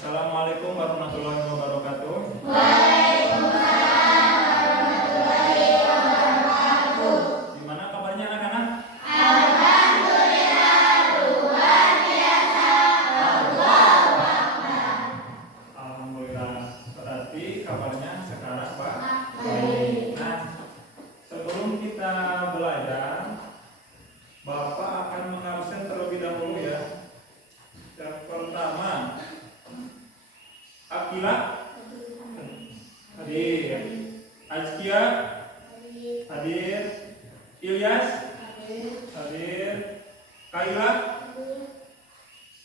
Assalamualaikum warahmatullahi wabarakatuh. Waalaikumsalam warahmatullahi wabarakatuh. Gimana kabarnya anak-anak? Alhamdulillah luar biasa. Allahu Akbar. Alhamdulillah. Berarti kabarnya sekarang Pak? Baik. Nah, sebelum kita belajar, Bapak akan mengabsen terlebih dahulu ya. Yang pertama, Akila hadir, Azkia hadir, Ilyas hadir, Kaila,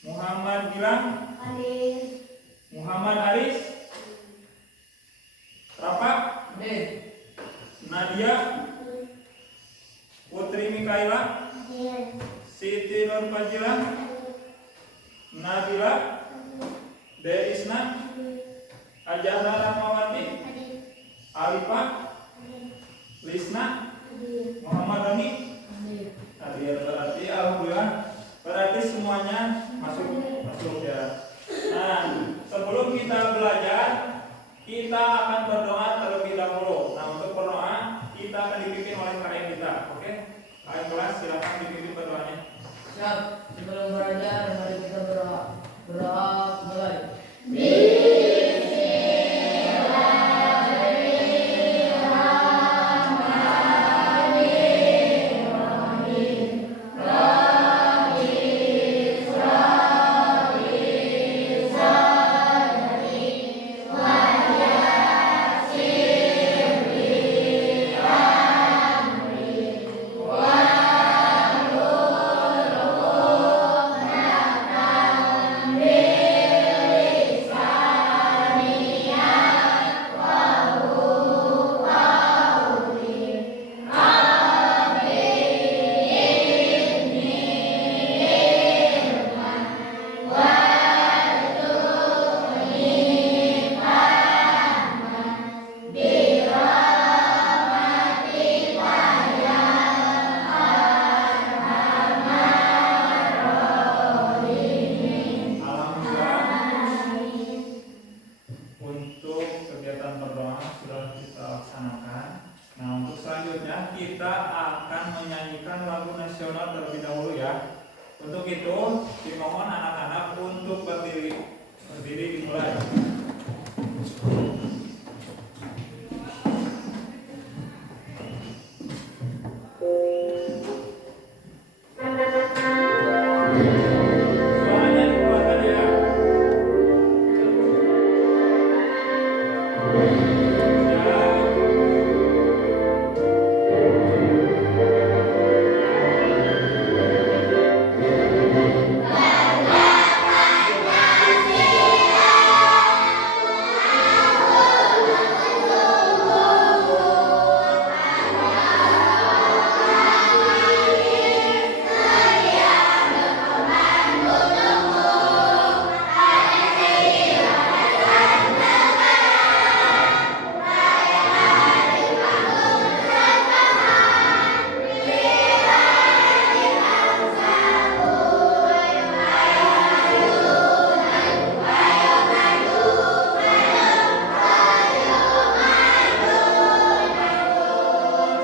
Muhammad Gilang, Muhammad Aris, Rafa, Nadia, Putri Mikaila, Siti Nur Fazila, Nabila, Deisna, Ajahra Rahmawati, Alifah, Lisna, Muhammad Doni hadir. Berarti alhamdulillah, berarti semuanya masuk ya. Nah, sebelum kita belajar, kita akan berdoa terlebih dahulu. Nah, untuk berdoa kita akan dipimpin oleh KM kita. Oke? KM kelas silakan dipimpin berdoanya. Siap, sebelum belajar mari kita berdoa. Berdoa mulai. Untuk kegiatan berdoa sudah kita laksanakan. Nah, untuk selanjutnya kita akan menyanyikan lagu nasional terlebih dahulu ya. Untuk itu, dimohon anak-anak untuk berdiri. Berdiri dimulai. Suaranya dikeluarkan ya.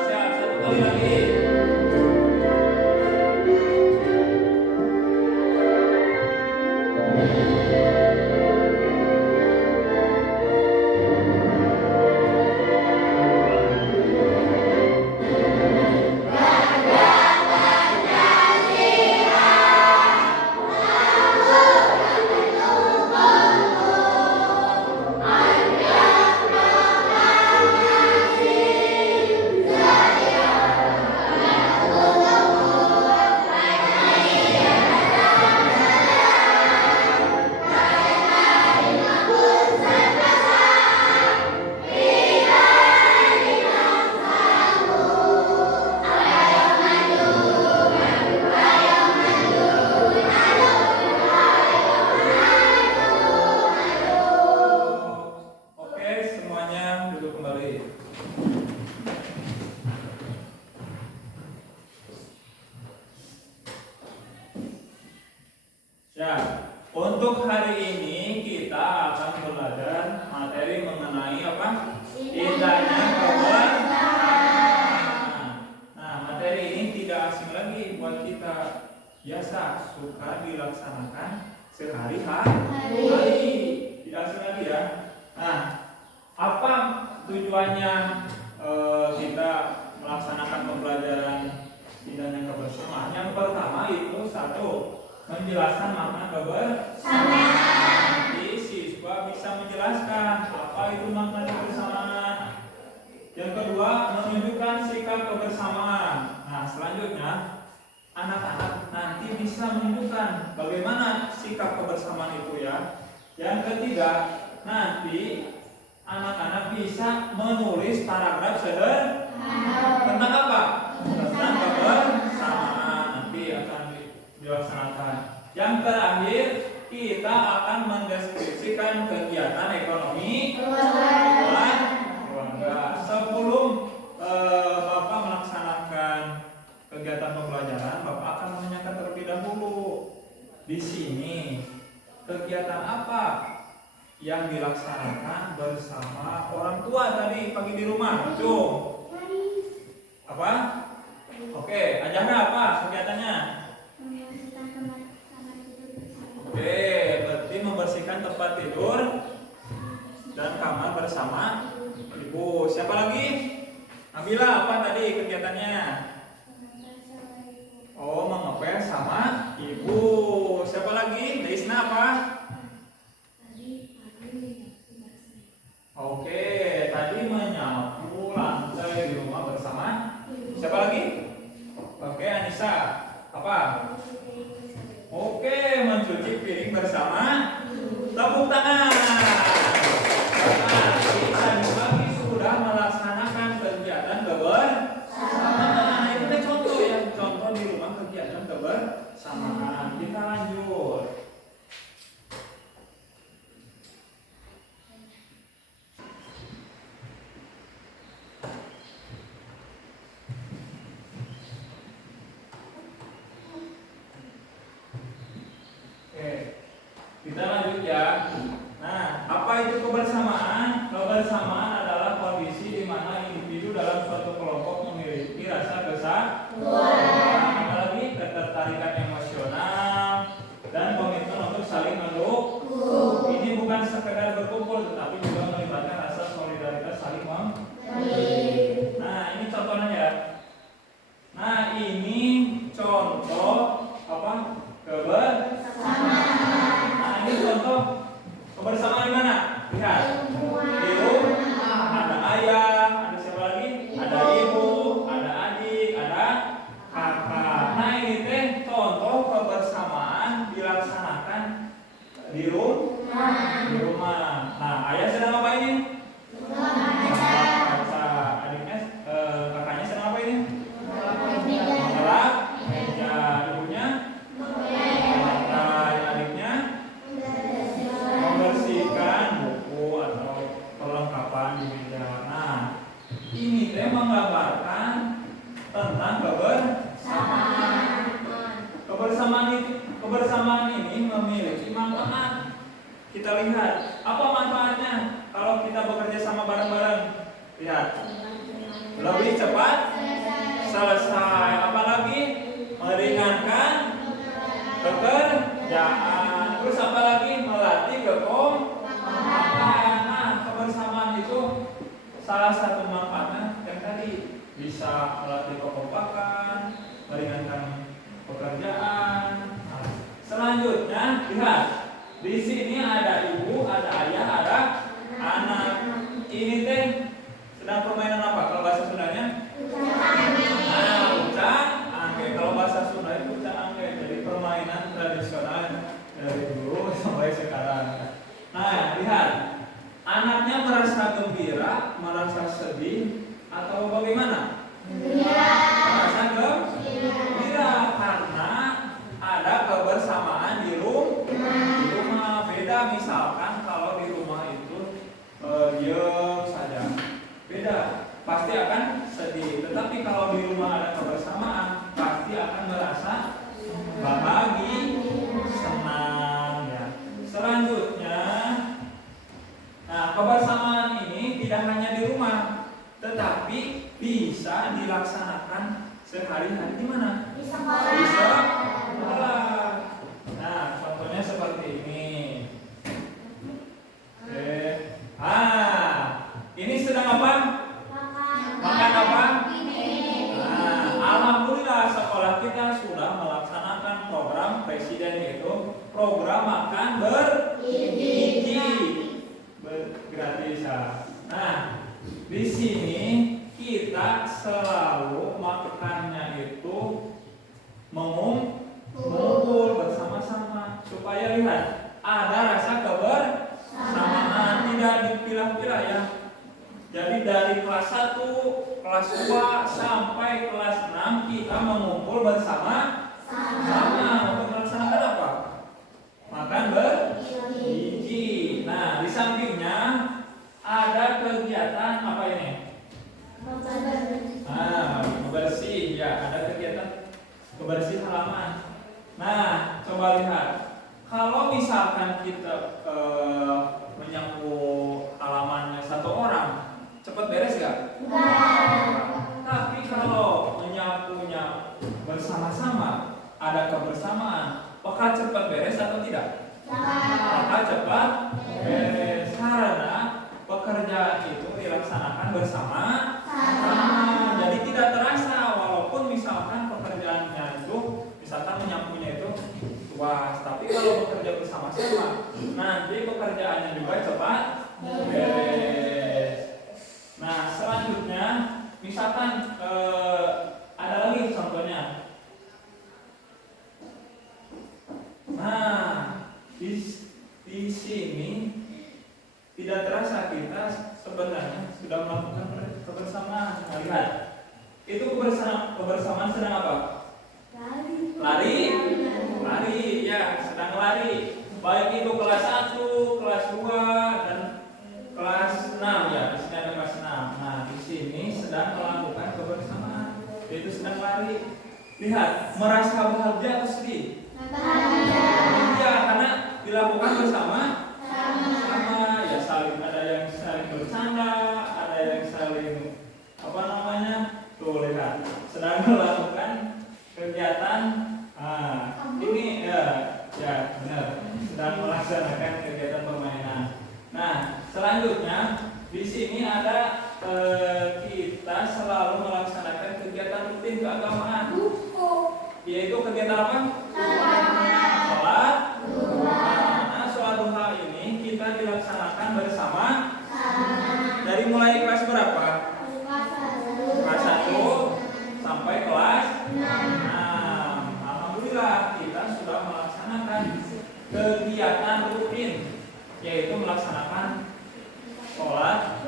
Siap, satu kali lagi. Oke, semuanya duduk kembali. Siap. Untuk hari ini kita akan belajar materi mengenai apa? Indahnya kebersamaan. Nah, materi ini tidak asing lagi buat kita. Biasa suka dilaksanakan sehari-hari. Tidak asing lagi ya. Nah, apa tujuannya kita melaksanakan pembelajaran indahnya kebersamaan? Yang pertama itu satu, menjelaskan makna kebersamaan. Nanti siswa bisa menjelaskan apa itu makna kebersamaan. Yang kedua, menunjukkan sikap kebersamaan. Nah, selanjutnya anak-anak nanti bisa menunjukkan bagaimana sikap kebersamaan itu ya. Yang ketiga, nanti anak-anak bisa menulis paragraf sederhana tentang apa? Tentang kebersamaan. Nanti akan dilaksanakan. Yang terakhir, kita akan mendeskripsikan kegiatan ekonomi keluarga. Sebelum Bapak melaksanakan kegiatan pembelajaran, Bapak akan menanyakan terlebih dahulu. Di sini kegiatan apa yang dilaksanakan bersama orang tua tadi pagi di rumah? Cung. Apa? Oke, ajarnya apa kegiatannya? Oke, berarti membersihkan tempat tidur dan kamar bersama ibu. Siapa lagi? Nabila, apa tadi kegiatannya? Oh, mengepel sama ibu. Siapa lagi? Deisna apa? Oke, tadi menyapu lantai di rumah bersama. Siapa lagi? Oke, Anissa. Apa? Oke, mencuci piring bersama. Tepuk tangan. Nah, kita dibagi sudah melaksanakan kegiatan kebersamaan. Itu teh contoh ya, contoh di rumah kegiatan kebersamaan. Kita lanjut. Kita lanjut ya. Nah, apa itu kebersamaan? Kebersamaan adalah kondisi di mana individu dalam suatu kelompok memiliki rasa kesatuan, apalagi ketertarikan emosional dan komitmen untuk saling mendukung. Ini bukan sekedar berkumpul, tetapi juga melibatkan rasa solidaritas saling memberi. Nah, ini contohnya ya. Nah, ini contoh apa? Kebersamaan. Ini contoh kebersamaan di mana? Lihat. Di rumah ada ayah, ada siapa lagi? Ada ibu, ada adik, ada kakak. Nah, ini teh contoh kebersamaan dilaksanakan di rumah. Nah, ayah sedang apa ini? Baca. Adiknya, kakaknya sedang apa ini? Mengelap meja. Ibunya? Membersihkan buku atau perlengkapan di meja. Nah, ini teh menggambarkan tentang kebersamaan. Kebersamaan ini memiliki manfaat. Kita lihat apa manfaatnya kalau kita bekerja sama bareng-bareng. Lihat, lebih cepat selesai. Apalagi meringankan pekerjaan. Terus apalagi melatih kekompakan. Nah, kebersamaan itu salah satu manfaatnya yang tadi bisa melatih kekompakan, meringankan pekerjaan. Nah, selanjutnya lihat, di sini ada ibu, ada ayah, ada anak. Ini teh sedang permainan apa? Kalau bahasa Sundanya? Nah, ucang angge. Kalau bahasa Sunda itu ucang angge. Jadi permainan tradisional dari dulu sampai sekarang. Nah, lihat, anaknya merasa gembira, merasa sedih, atau bagaimana? Merasa gembira karena ada kebersamaan di rumah. Beda misalkan kalau di rumah itu program makan bergizi gratisan. Nah, di sini kita selalu makannya itu mengumpul bersama-sama supaya lihat ada rasa kebersamaan, tidak dipilah-pilah ya. Jadi dari kelas 1, kelas 2 sampai kelas 6 kita mengumpul bersama-sama untuk melaksanakan apa? Makan bergizi. Nah, di sampingnya ada kegiatan apa ini? Bersih ya, ada kegiatan kebersihan halaman. Nah, coba lihat. Kalau misalkan kita menyapu halamannya satu orang, cepat beres gak? Tapi kalau menyapunya bersama-sama, ada kebersamaan, apakah cepat beres atau tidak? Apakah cepat beres? Karena pekerjaan itu dilaksanakan bersama. Jadi tidak terasa walaupun misalkan pekerjaannya itu, misalkan menyapunya itu luas, tapi kalau bekerja bersama-sama, nanti pekerjaannya juga cepat beres. Nah, selanjutnya misalkan ada lagi contohnya. Nah, di sini tidak terasa kita sebenarnya sudah melakukan kebersamaan. Nah, lihat, itu kebersamaan sedang apa? Lari ya, sedang lari. Baik itu kelas 1, kelas 2 dan kelas 6 ya, di sini ada kelas 6. Nah, di sini sedang melakukan kebersamaan, yaitu sedang lari. Lihat, merasa bahagia atau sedih? Bahagia, karena dilakukan bersama. Ya, saling, ada yang saling bercanda, ada yang saling tuh lihat, sedang melakukan kegiatan. Ini ya benar, sedang melaksanakan kegiatan permainan. Nah, selanjutnya di sini ada kita selalu melaksanakan kegiatan rutin keagamaan, yaitu kegiatan apa? Sholat duha. Nah, sholat duha ini kita dilaksanakan bersama. Dari mulai kelas berapa? Kelas 1 sampai kelas 6. Alhamdulillah kita sudah melaksanakan kegiatan rutin, yaitu melaksanakan sholat.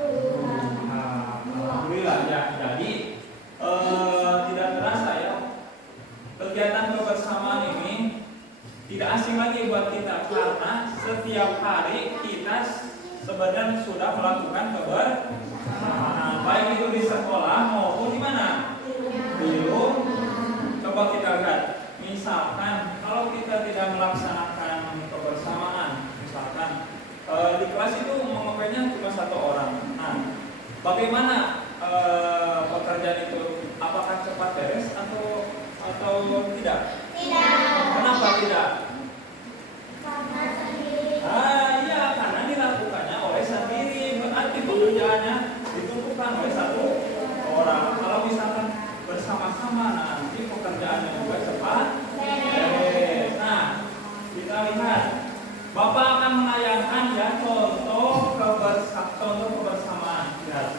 Alhamdulillah ya. Jadi tidak terasa ya, kegiatan kebersamaan ini tidak asing lagi buat kita, karena setiap hari kita sebenarnya sudah melakukan kebersamaan, baik itu di sekolah maupun di mana? Di rumah. Coba kita lihat, misalkan kalau kita tidak melaksanakan kebersamaan, misalkan di kelas itu mengopenya cuma satu orang. Nah, bagaimana pekerjaan itu? Apakah cepat beres atau tidak? Kenapa tidak? Iya, karena dilakukannya oleh sendiri, berarti pekerjaannya ditumpukan oleh satu orang. Kalau misalkan bersama-sama, nanti pekerjaannya juga cepat beres. Nah, kita lihat, Bapak akan menayangkan ya contoh kebersamaan. Lihat,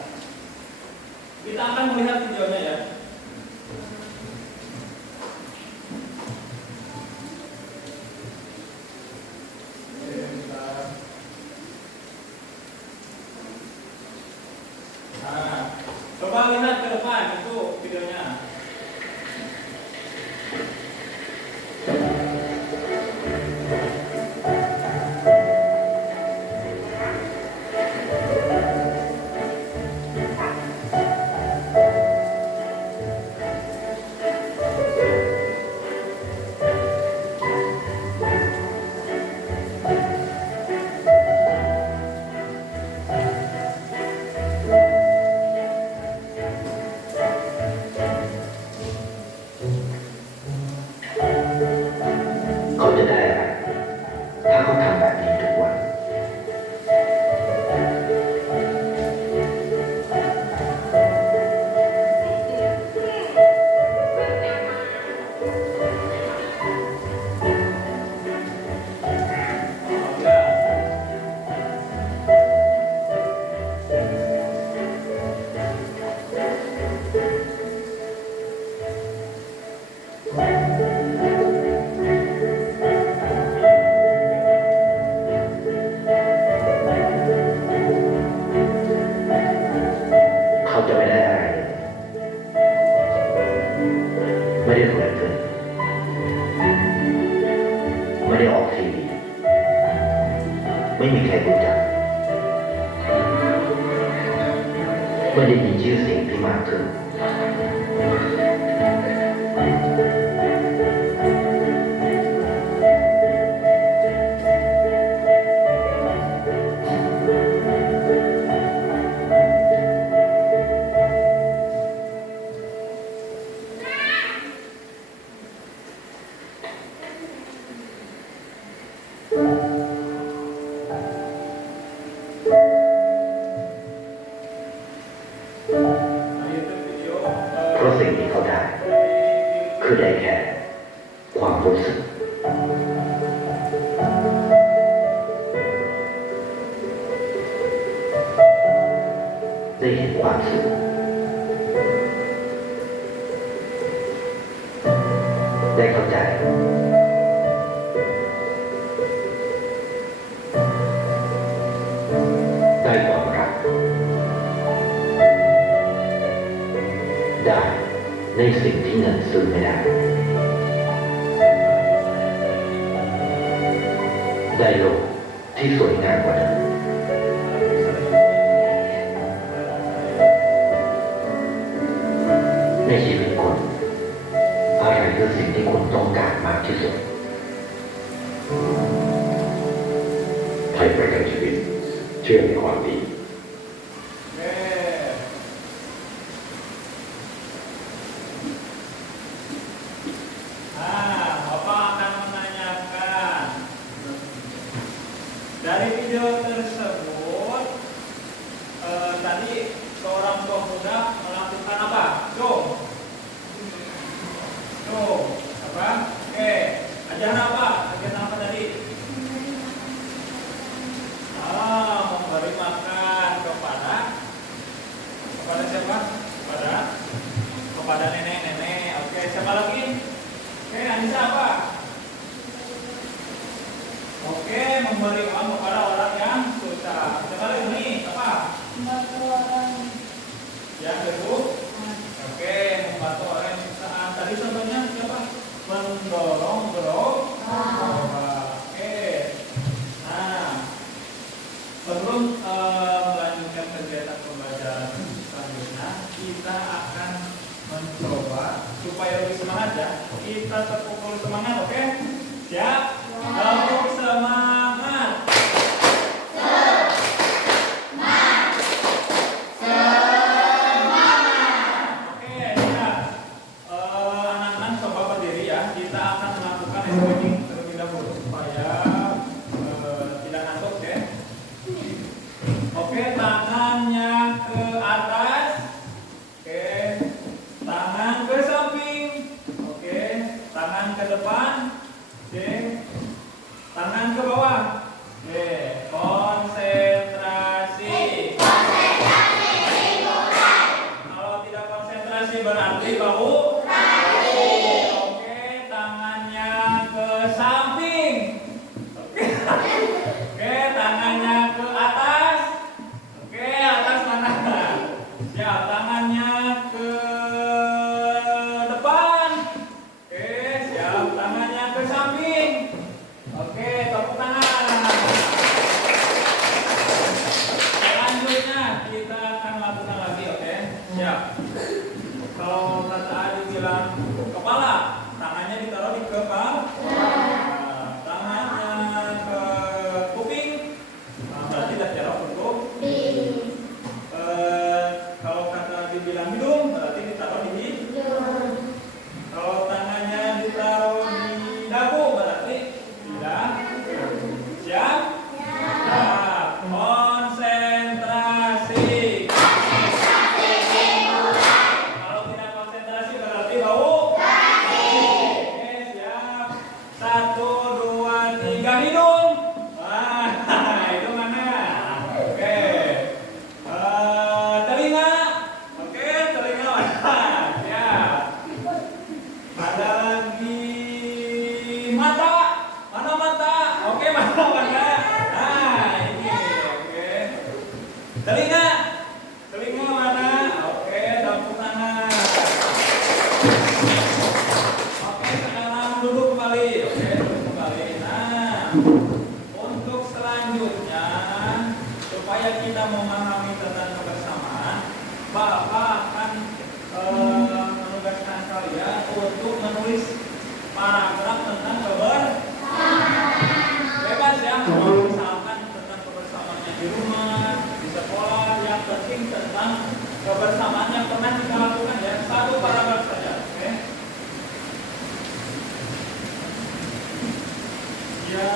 ไม่ได้ออกทีวีไม่มีใครรู้จักไม่ได้มีชื่อเสียงที่มากขึ้นเพราะสิ่งที่เขาได้คือได้แค่ความรู้สึกได้เห็นความสุขได้เข้าใจได้ความรักได้ในสิ่งที่เงินซื้อไม่ได้ได้โลกที่สวยงามกว่าเดิมในชีวิตคุณอะไรคือสิ่งที่คุณต้องการมากที่สุดให้ประกันชีวิตเชื่อในความดีBapak akan menanyakan dari video tersebut tadi seorang pemuda melakukan apa? Apa? Oke, ajaran apa? Ajaran apa tadi? Memberi makan kepada siapa? Kepada nenek-nenek. Oke, siapa lagi? Oke, Anissa apa? Oke, memberi uang kepada orang yang susah. Siapa lagi nih? Apa? Membantu orang. Yang kedua? Oke, membantu orang yang susah. Tadi contohnya siapa? Mendorong gerobak. Oke. Nah, sebelum melanjutkan kegiatan pembelajaran selanjutnya, kita akan mencoba supaya lebih semangat ya. Kita terpukul semangat, oke? Siap? Tepuk semangat. Oke, siap. Anak-anak coba berdiri ya. Kita akan melakukan stretching terlebih dahulu supaya tidak ngantuk ya. Oke, tangannya ke atas. Oke, tangan ke samping. Oke, tangan ke depan. Oke, tangan ke bawah. Oke, konsentrasi. Kalau tidak konsentrasi berarti bau. Oke, tangannya ke samping. Oke, tangannya ke atas. Oke, atas mana? Siap, tangannya ke depan. Oke, siap, tangannya ke samping. Oke, tepuk tangan. Selanjutnya kita akan lakukan lagi, oke? Siap. Kalau kata Adi bilang kepala, tangannya ditaruh di kepala. Tangannya ke kuping, berarti tidak jauh untuk. Kalau kata dibilang hidung, berarti ditaruh di hidung. Kalau tangannya ditaruh di dagu, berarti tidak. Siap? Nah, konsentrasi. Kalau tidak konsentrasi berarti bau. Oke, siap. 1, 2, 3, hidung. Hidung mana? Oke. Telinga. Oke, telinga mana? Siap. Ada lagi mata. Mana mata? Oke, mata mana? Nah, ini. Oke. Telinga. Telinga mana? Oke, tepuk tangan. Oke, sekarang duduk kembali. Oke, duduk kembali. kembali. Nah, untuk selanjutnya supaya kita memahami tentang kebersamaan, Bapak akan menugaskan kalian untuk menulis paragraf tentang bebas ya, misalkan tentang kebersamaannya di rumah, di sekolah, yang penting tentang kebersamaan yang pernah kita lakukan ya, satu paragraf saja, oke? Ya,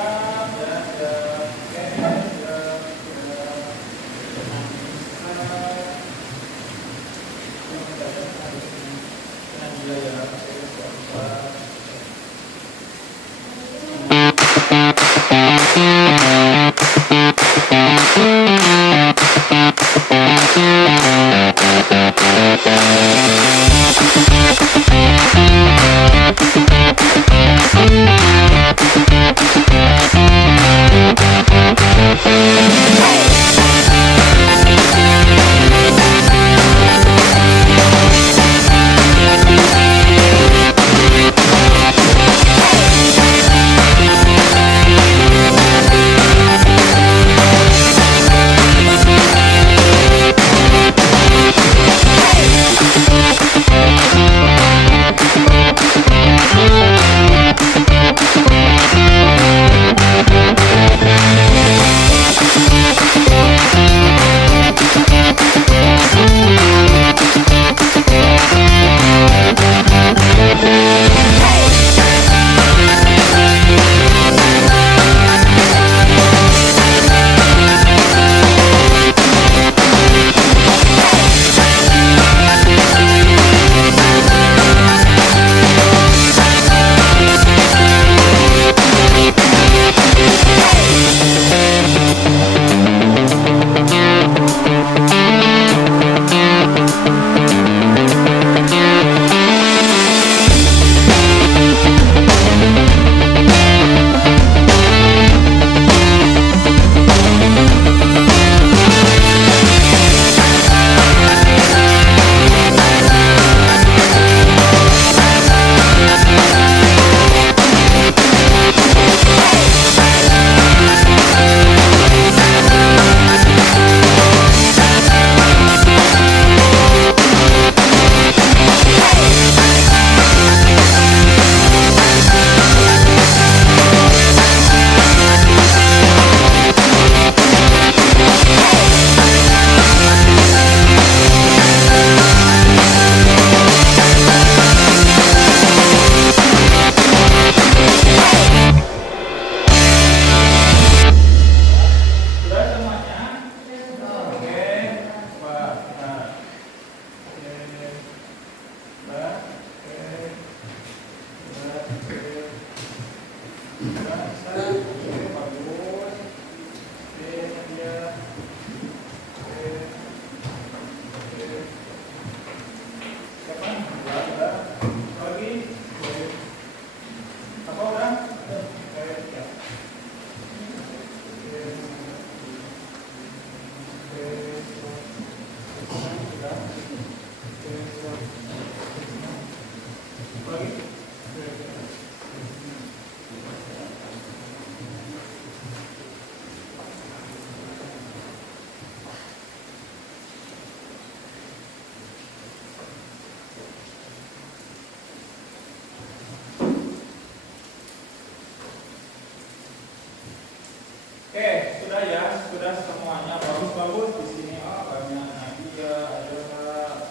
oke, sudah ya, sudah semuanya bagus-bagus di sini. Oh, banyak Nadia, ada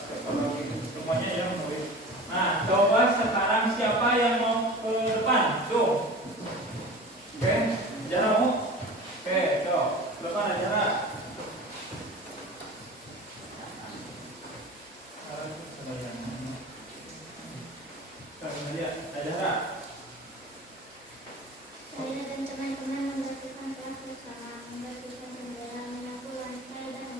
siapa lagi? Semuanya yang nulis. Nah, coba sekarang siapa yang mau ke depan? Tuh. Oke, Jana mau? Oke, tuh. Depan Jana. Jana. Saya dan teman-teman membersihkan kelas bersama, membersihkan bendera, menyapu lantai dan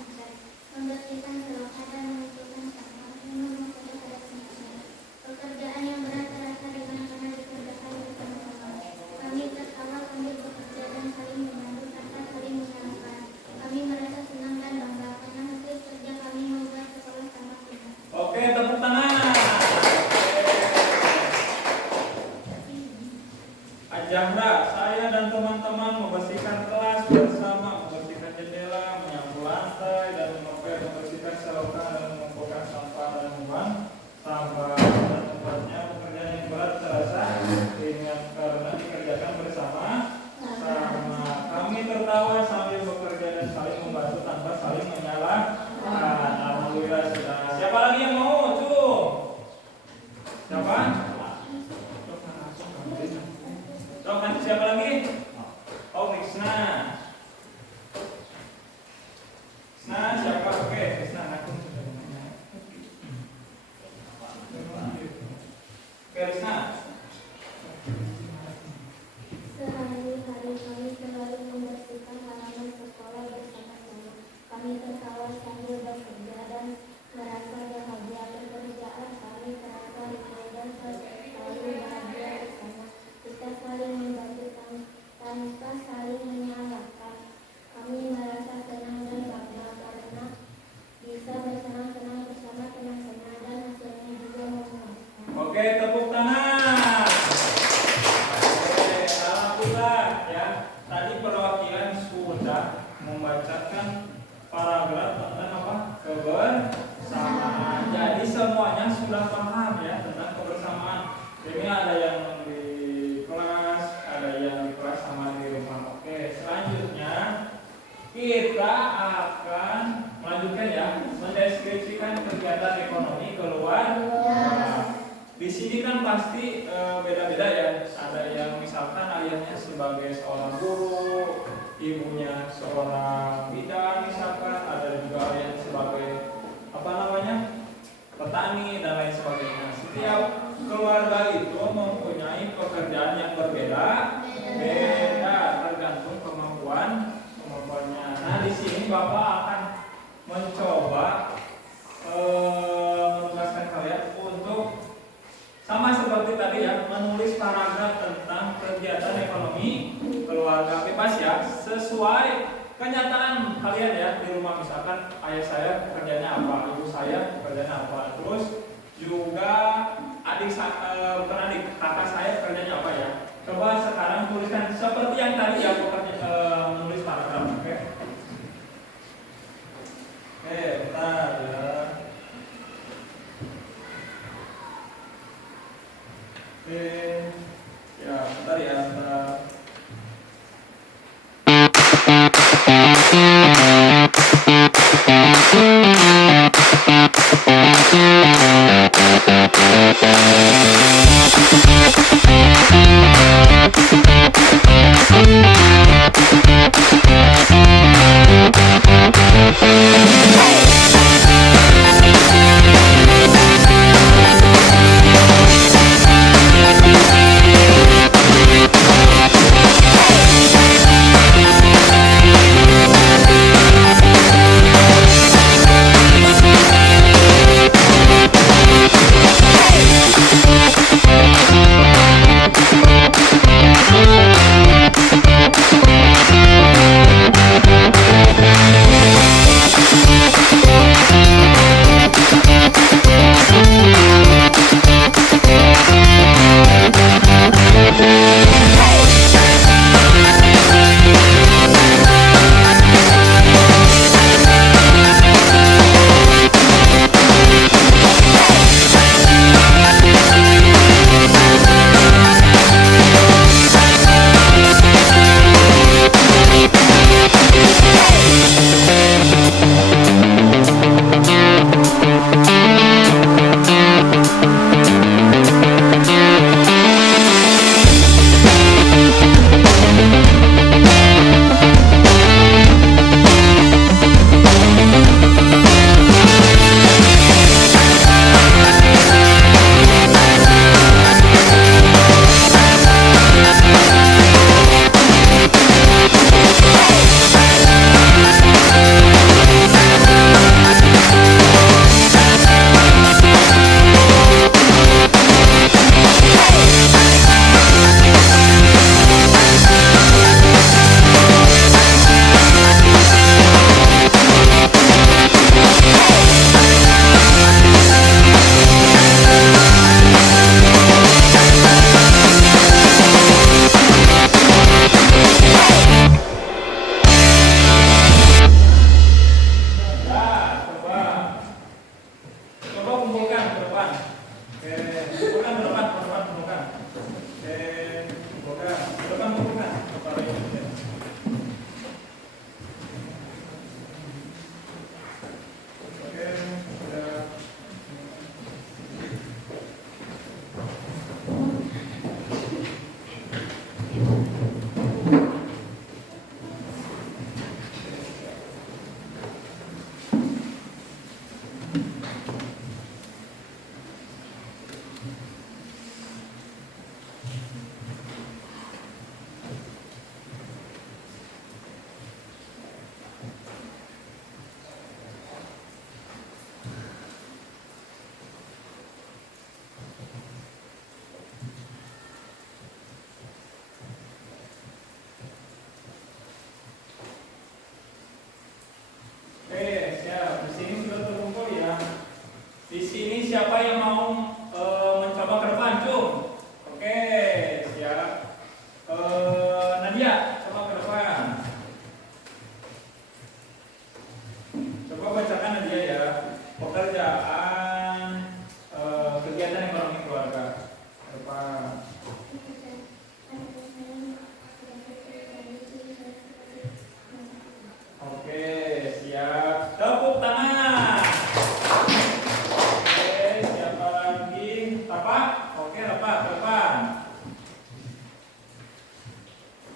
Ajahlah saya dan teman-teman membersihkan kelas bersama, membersihkan jendela, menyapu lantai, dan membersihkan selokan dan mengumpulkan sampah dan membuang sampah. Dan tempatnya pekerjaan yang berat terasa ingat karena dikerjakan bersama sama. Kami tertawa sambil bekerja dan saling membantu tanpa saling menyalahkan. Alhamdulillah sudah. Siapa lagi yang mau? Tuh. Siapa? Sok, nanti siapa lagi? Oh, Krishna. Krishna siapa? Oke, Krishna aku sudah namanya. Oke, Krishna. Sehari-hari kami selalu membersihkan halaman sekolah bersama-sama. Kami tertawa sambil bekerja dan merasa bahagia. Pekerjaan kami terasa ringan dan selalu bahagia bersama. Kita saling membantu tanpa saling menyalahkan. Kami merasa senang dan bangga karena bisa bersenang-senang bersama teman-teman dan hasilnya juga memuaskan. Oke, tepuk tangan. Oke, alhamdulillah ya. Tadi perwakilan sudah membacakan paragraf tentang apa? Kebersamaan. Jadi semuanya sudah paham ya tentang kebersamaan. Ini ada yang di kelas, ada yang di kelas sama di rumah. Oke, selanjutnya kita akan melanjutkan ya, mendeskripsikan kegiatan ekonomi keluarga. Di sini kan pasti beda-beda ya. Ada yang misalkan ayahnya sebagai seorang guru, ibunya seorang bidan misalkan, ada juga ayahnya sebagai apa namanya? Petani dan lain sebagainya. Setiap keluarga itu mempunyai pekerjaan yang berbeda, beda tergantung kemampuannya. Nah, di sini Bapak akan mencoba menugaskan kalian untuk sama seperti tadi ya, menulis paragraf tentang kegiatan ekonomi keluarga. Bebas ya, sesuai kenyataan kalian ya di rumah. Misalkan ayah saya kerjanya apa, ibu saya kerjanya apa, terus juga bukan adik, kakak saya kerjanya apa ya. Coba sekarang tuliskan seperti yang tadi ya, pokoknya menulis paragraf. Oke, bentar ya. Ya, bentar ya, bentar.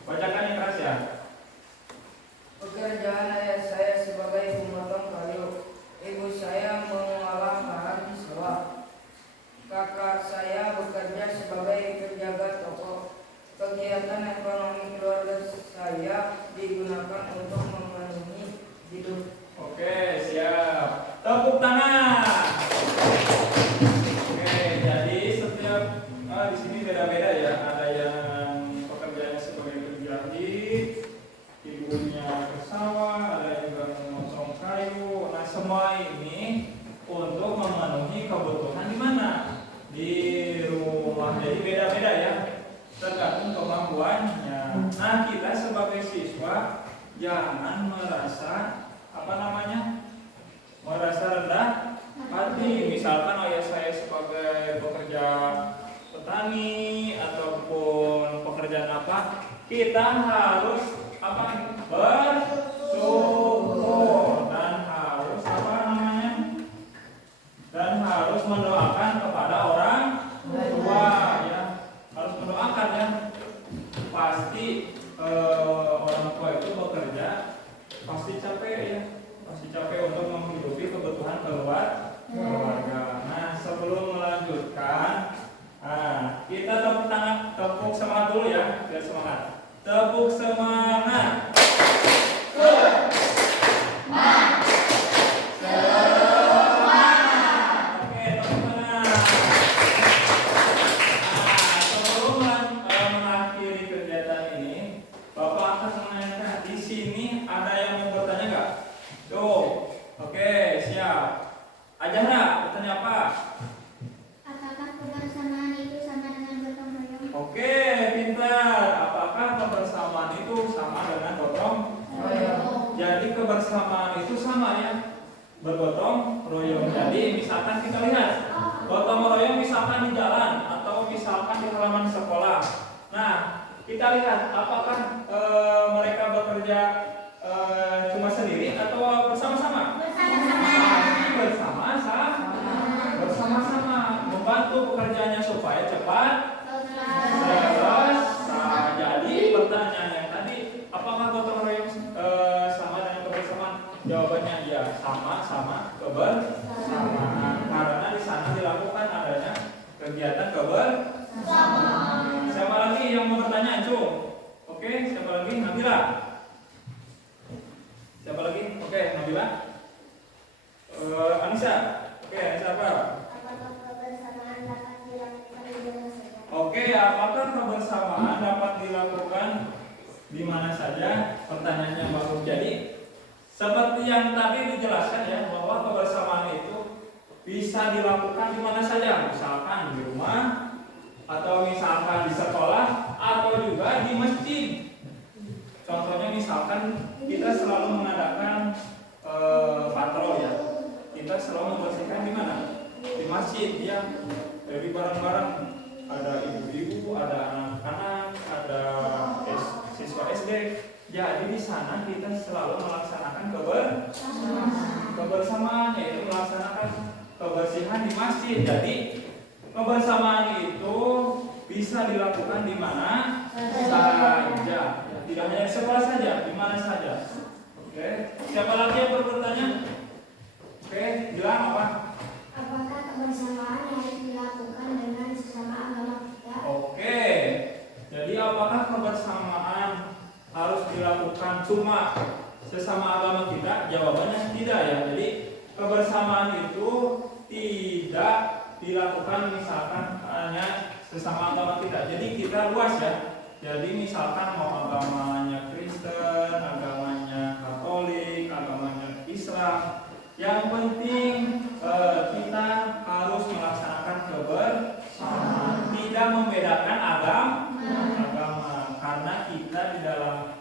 Bacakan yang keras ya. Pekerjaan ayah saya sebagai pemotong kayu, ibu saya mengolah lahan sawah, kakak saya bekerja sebagai penjaga toko. Kegiatan ekonomi keluarga saya digunakan untuk memenuhi hidup. Oke, siap. Tepuk tangan. Oke, jadi setiap di sini beda-beda ya. Ada yang pekerjaannya sebagai penjahit, ibunya ke sawah, ada yang juga memotong kayu. Nah, semua ini untuk memenuhi kebutuhan di mana? Di rumah. Jadi beda-beda ya, tergantung kemampuannya. Nah, kita sebagai siswa jangan merasa merasa rendah hati. Misalkan ayah saya sebagai pekerja petani ataupun pekerjaan apa, kita harus bersyukur dan harus mendoakan kepada orang tua ya, harus mendoakan ya. Pasti orang tua itu bekerja pasti capek ya, pasti capek untuk menghidupi kebutuhan keluarga. Nah, sebelum melanjutkan, kita tepuk semangat dulu ya, biar semangat. Tepuk semangat. Oke, tepuk tangan. Sebelum mengakhiri kegiatan ini, Bapak akan menanyakan di sini ada yang mau bertanya nggak? Tuh, oke, siap. Ajahra, bertanya apa? Apakah kebersamaan itu sama dengan gotong royong? Oke, pintar. Apakah kebersamaan itu sama dengan gotong royong? Jadi kebersamaan itu sama ya, bergotong royong. Jadi misalkan kita lihat gotong royong misalkan di jalan atau misalkan di halaman sekolah. Nah, kita lihat apakah mereka bekerja cuma sendiri atau bersama-sama? Bersama-sama membantu pekerjaannya supaya cepat selesai. Jadi pertanyaannya tadi, apakah gotong royong sama dengan kebersamaan? Jawabannya ya, sama kebersamaan. Karena di sana dilakukan adanya kegiatan kebersamaan. Siapa lagi yang mau bertanya, Cung? Oke, siapa lagi? Nabila. Siapa lagi? Oke, Nabila. Anissa. Oke, Anissa apa? Apakah kebersamaan dapat dilakukan di mana saja? Oke, apakah kebersamaan dapat dilakukan di mana saja? Pertanyaannya bagus. Jadi, seperti yang tadi dijelaskan ya, bahwa kebersamaan itu bisa dilakukan di mana saja. Misalkan di rumah, atau misalkan di sekolah, atau juga di masjid. Contohnya misalkan kita selalu mengadakan patrol ya. Kita selalu membersihkan di mana? Di masjid ya. Jadi bareng-bareng, ada ibu-ibu, ada anak-anak, ada siswa SD. Jadi di sana kita selalu melaksanakan kebersamaan, yaitu melaksanakan kebersihan di masjid. Jadi kebersamaan itu bisa dilakukan di mana saja. Tidak hanya di sekolah saja, di mana saja. Oke, siapa lagi yang bertanya? Oke, bilang apa? Apakah kebersamaan harus dilakukan dengan sesama agama kita? Oke, jadi apakah kebersamaan harus dilakukan cuma sesama agama kita? Jawabannya tidak ya. Jadi kebersamaan itu tidak dilakukan misalkan hanya sesama agama kita. Jadi kita luas ya. Jadi misalkan mau agamanya Kristen, agamanya Katolik, agamanya Islam, yang penting kita harus melaksanakan kebersamaan, tidak membedakan agama, karena kita di dalam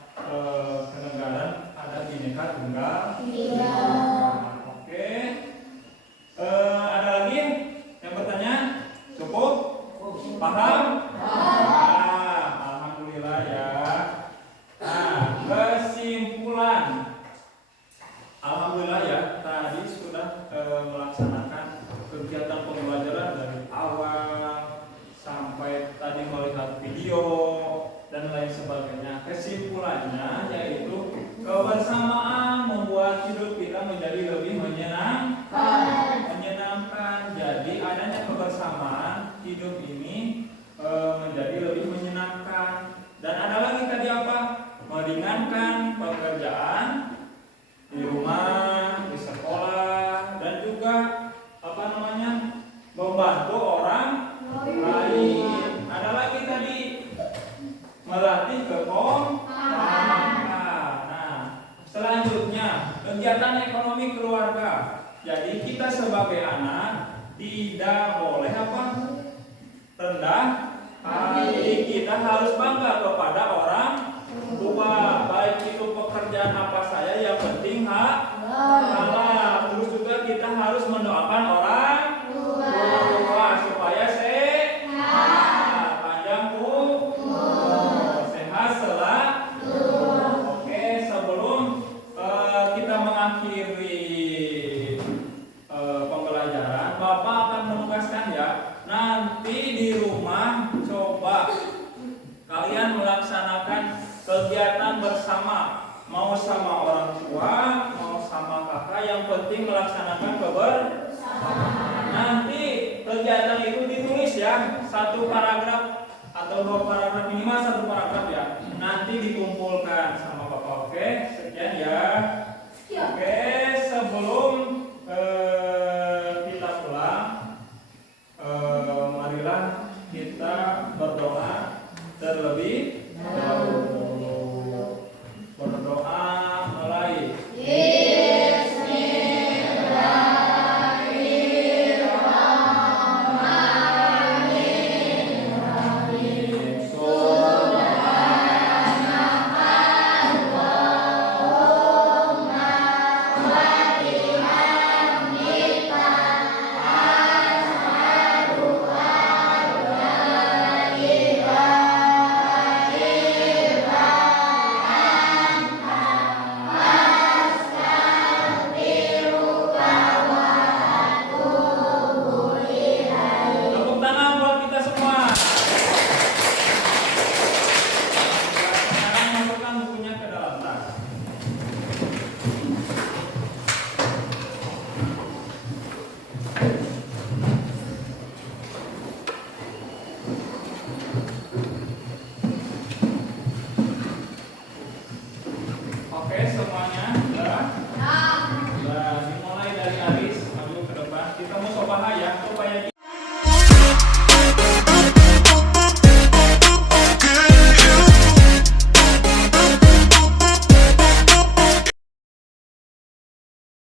kenegaraan ada Bhinneka Tunggal Ika. Oke, ada lagi yang bertanya? Cukup? Paham? Alhamdulillah ya. mengerjakan pekerjaan di rumah, di sekolah, dan juga membantu orang lain. Ada lagi tadi melatih kekompakan. Nah, selanjutnya kegiatan ekonomi keluarga. Jadi kita sebagai anak tidak boleh rendah hati. Kita harus bangga kepada orang tua, baik itu pekerjaan apa saja, yang penting halal. Terus juga kita harus mendoakan orang tua supaya sehat, panjang umur, sehat selalu. Oke, sebelum kita mengakhiri pembelajaran, Bapak akan menugaskan ya, nanti di rumah coba kalian melaksanakan kegiatan bersama, mau sama orang tua, mau sama kakak, yang penting melaksanakan kebersamaan. Nanti kegiatan itu ditulis ya, 1 paragraf atau 2 paragraf, minimal 1 paragraf ya. Nanti dikumpulkan sama Bapak. Oke, sekian ya. Oke, sebelum kita pulang, marilah kita berdoa terlebih dahulu.